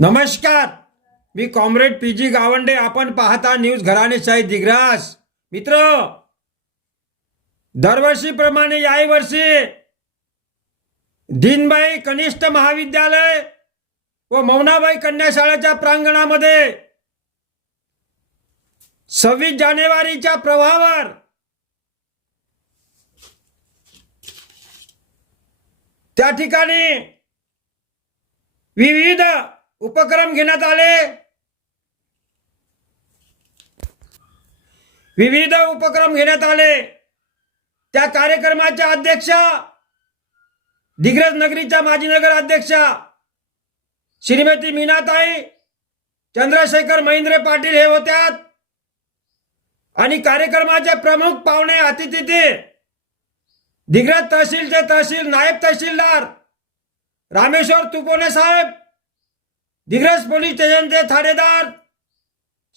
नमस्कार. मी comrade P G Gawande. आपण पाहता न्यूज घराणेशाही दिग्रास. मित्र दरवर्षीप्रमाणे याही वर्षी दिनबाई कनिष्ठ महाविद्यालय व मौनाबाई कन्याशाळेच्या प्रांगणामध्ये सव्वीस जानेवारीच्या प्रवाहावर त्या ठिकाणी विविध उपक्रम घेण्यात आले. विविध उपक्रम घेण्यात आले. त्या कार्यक्रमाच्या अध्यक्षा दिग्रज नगरीच्या माजी नगर अध्यक्षा श्रीमती मीनाताई चंद्रशेखर महेंद्र पाटील हे होत्या आणि कार्यक्रमाचे प्रमुख पाहुणे अतिथी ते दिग्रज तहसीलचे तहसील नायब तहसीलदार रामेश्वर तुपोने साहेब दिग्रज पोलीस स्टेशनचे थाडेदार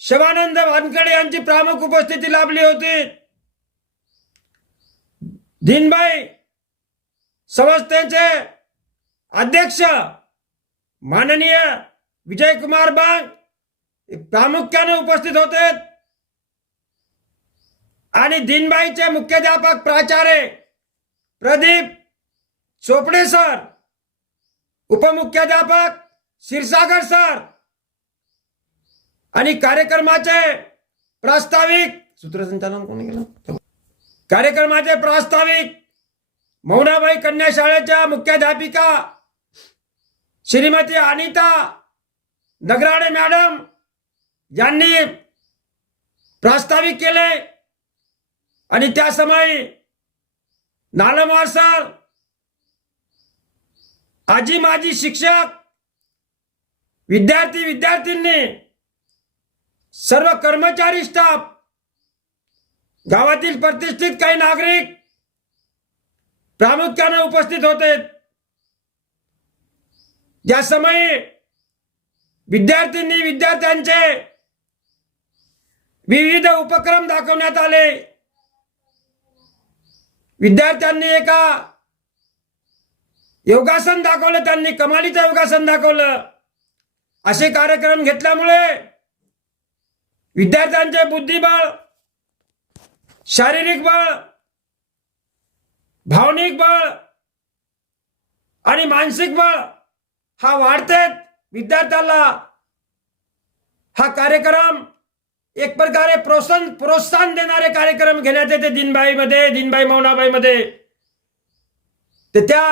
शिवानंद वानकडे यांची प्रमुख उपस्थिती लाभली होती. दिनबाई संस्थेचे अध्यक्ष माननीय विजयकुमार बांग प्रामुख्याने उपस्थित होते. आणि दिनबाईचे मुख्याध्यापक प्राचार्य प्रदीप चोपडे सर उपमुख्याध्यापक क्षीरसागर सर आणि कार्यक्रमाचे प्रास्ताविक सूत्रसंचालन कोणी केलं? कार्यक्रमाचे प्रास्ताविक मौनाबाई कन्या शाळेच्या मुख्याध्यापिका श्रीमती अनिता नगराणे मॅडम यांनी प्रास्ताविक केले. आणि त्या समयी नालमार सर आजी माजी शिक्षक विद्यार्थी विद्यार्थींनी सर्व कर्मचारी स्टाफ गावातील प्रतिष्ठित काही नागरिक प्रामुख्याने उपस्थित होते. या समयी विद्यार्थ्यांनी विद्यार्थ्यांचे विविध उपक्रम दाखवण्यात आले. विद्यार्थ्यांनी एका योगासन दाखवलं त्यांनी कमालीचं योगासन दाखवलं. असे कार्यक्रम घेतल्यामुळे विद्यार्थ्यांचे बुद्धिबळ शारीरिक बळ भावनिक बळ आणि मानसिक बळ हा वाढते विद्यार्थ्याला हा कार्यक्रम एक प्रकारे प्रोत्साहन प्रोत्साहन देणारे कार्यक्रम घेण्यात येते दिनबाईमध्ये दिनबाई मौनाबाईमध्ये तर त्या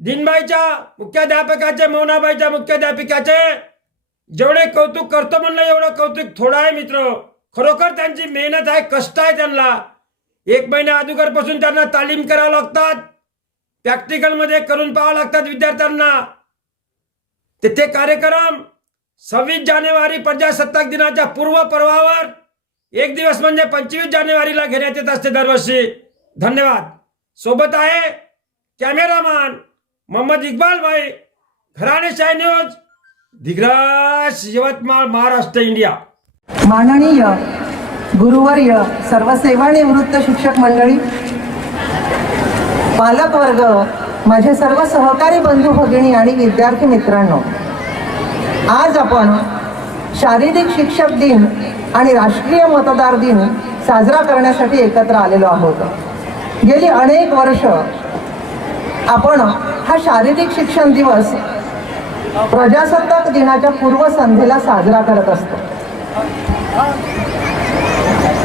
दिनबाईच्या मुख्याध्यापकाचे मौनाबाईच्या मुख्याध्यापिकाचे जेवढे कौतुक करतो म्हणलं एवढं कौतुक थोडं आहे मित्र. खरोखर त्यांची मेहनत आहे कष्ट आहे त्यांना. एक महिन्या अगोदरपासून त्यांना तालीम करावं लागतात. प्रॅक्टिकलमध्ये करून पाहावं लागतात विद्यार्थ्यांना. तेथे कार्यक्रम सव्वीस जानेवारी प्रजासत्ताक दिनाच्या पूर्व पर्वावर एक दिवस म्हणजे पंचवीस जानेवारीला घेण्यात येत असते दरवर्षी. धन्यवाद. सोबत आहे कॅमेरामॅन मोहम्मद इक्बाल भाई घराणेशाही न्यूज दिग्रास यवतमाळ महाराष्ट्र इंडिया. माननीय गुरुवर्य सर्व सेवानिवृत्त शिक्षक मंडळी पालक वर्ग माझे सर्व सहकारी बंधू भगिनी आणि विद्यार्थी मित्रांनो आज आपण शारीरिक शिक्षक दिन आणि राष्ट्रीय मतदार दिन साजरा करण्यासाठी एकत्र आलेलो आहोत. गेली अनेक वर्ष आपण हा शारीरिक शिक्षण दिवस प्रजासत्ताक दिनाच्या पूर्वसंध्येला साजरा करत असतो.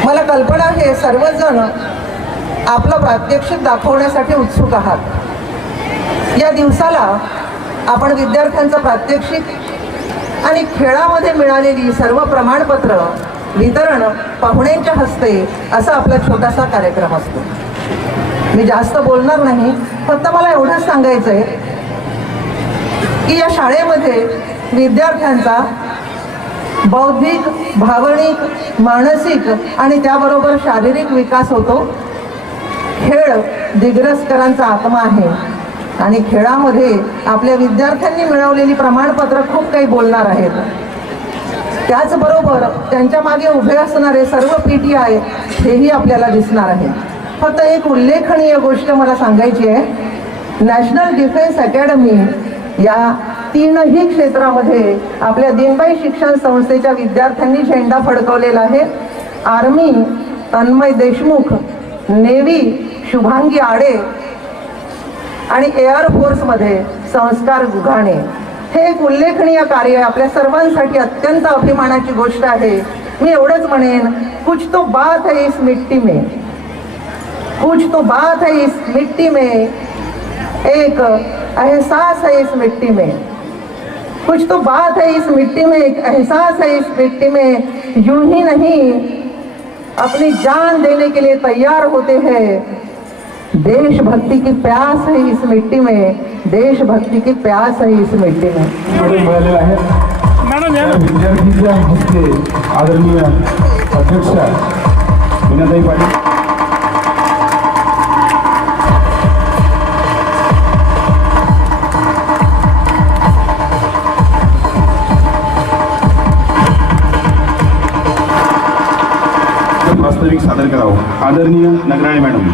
मला कल्पना आहे सर्वजण आपलं प्रात्यक्षिक दाखवण्यासाठी उत्सुक आहात. या दिवसाला आपण विद्यार्थ्यांचं प्रात्यक्षिक आणि खेळामध्ये मिळालेली सर्व प्रमाणपत्र वितरण पाहुण्यांच्या हस्ते असा आपला छोटासा कार्यक्रम असतो. मी जास्त बोलणार नाही फक्त मला एवढंच सांगायचं आहे की या शाळेमध्ये विद्यार्थ्यांचा बौद्धिक भावनिक मानसिक आणि त्याबरोबर शारीरिक विकास होतो. खेळ दिग्रसकरांचा आत्मा आहे. आणि खेळामध्ये आपल्या विद्यार्थ्यांनी मिळवलेली प्रमाणपत्र खूप काही बोलणार आहेत. त्याचबरोबर त्यांच्या मागे उभे असणारे सर्व पी टी आय हेही आपल्याला दिसणार आहे फक्त एक उल्लेखनीय गोष्ट मला सांगायची आहे. नॅशनल डिफेन्स अकॅडमी या तीनही क्षेत्रामध्ये आपल्या दिनबाई शिक्षण संस्थेच्या विद्यार्थ्यांनी झेंडा फडकवलेला आहे. आर्मी तन्मय देशमुख नेव्ही शुभांगी आडे आणि एअरफोर्समध्ये संस्कार गुघाणे हे एक उल्लेखनीय कार्य आहे. आपल्या सर्वांसाठी अत्यंत अभिमानाची गोष्ट आहे. मी एवढंच म्हणेन कुछ तो बात है इस मिट्टी में. कुछ तो बात है इस मिट्टी में एक एहसास है इस मिट्टी में कुछ तो बात है इस मिट्टी में एक एहसास है इस मिट्टी में यूँ ही नहीं अपनी जान देने के लिए तैयार होते हैं देशभक्ति की प्यास है इस मिट्टी में देशभक्ति की प्यास है इस मिट्टी में हस्ते आदरणीय अध्यक्ष विनाताई पाटील सादर करावं. आदरणीय नगराळे मॅडम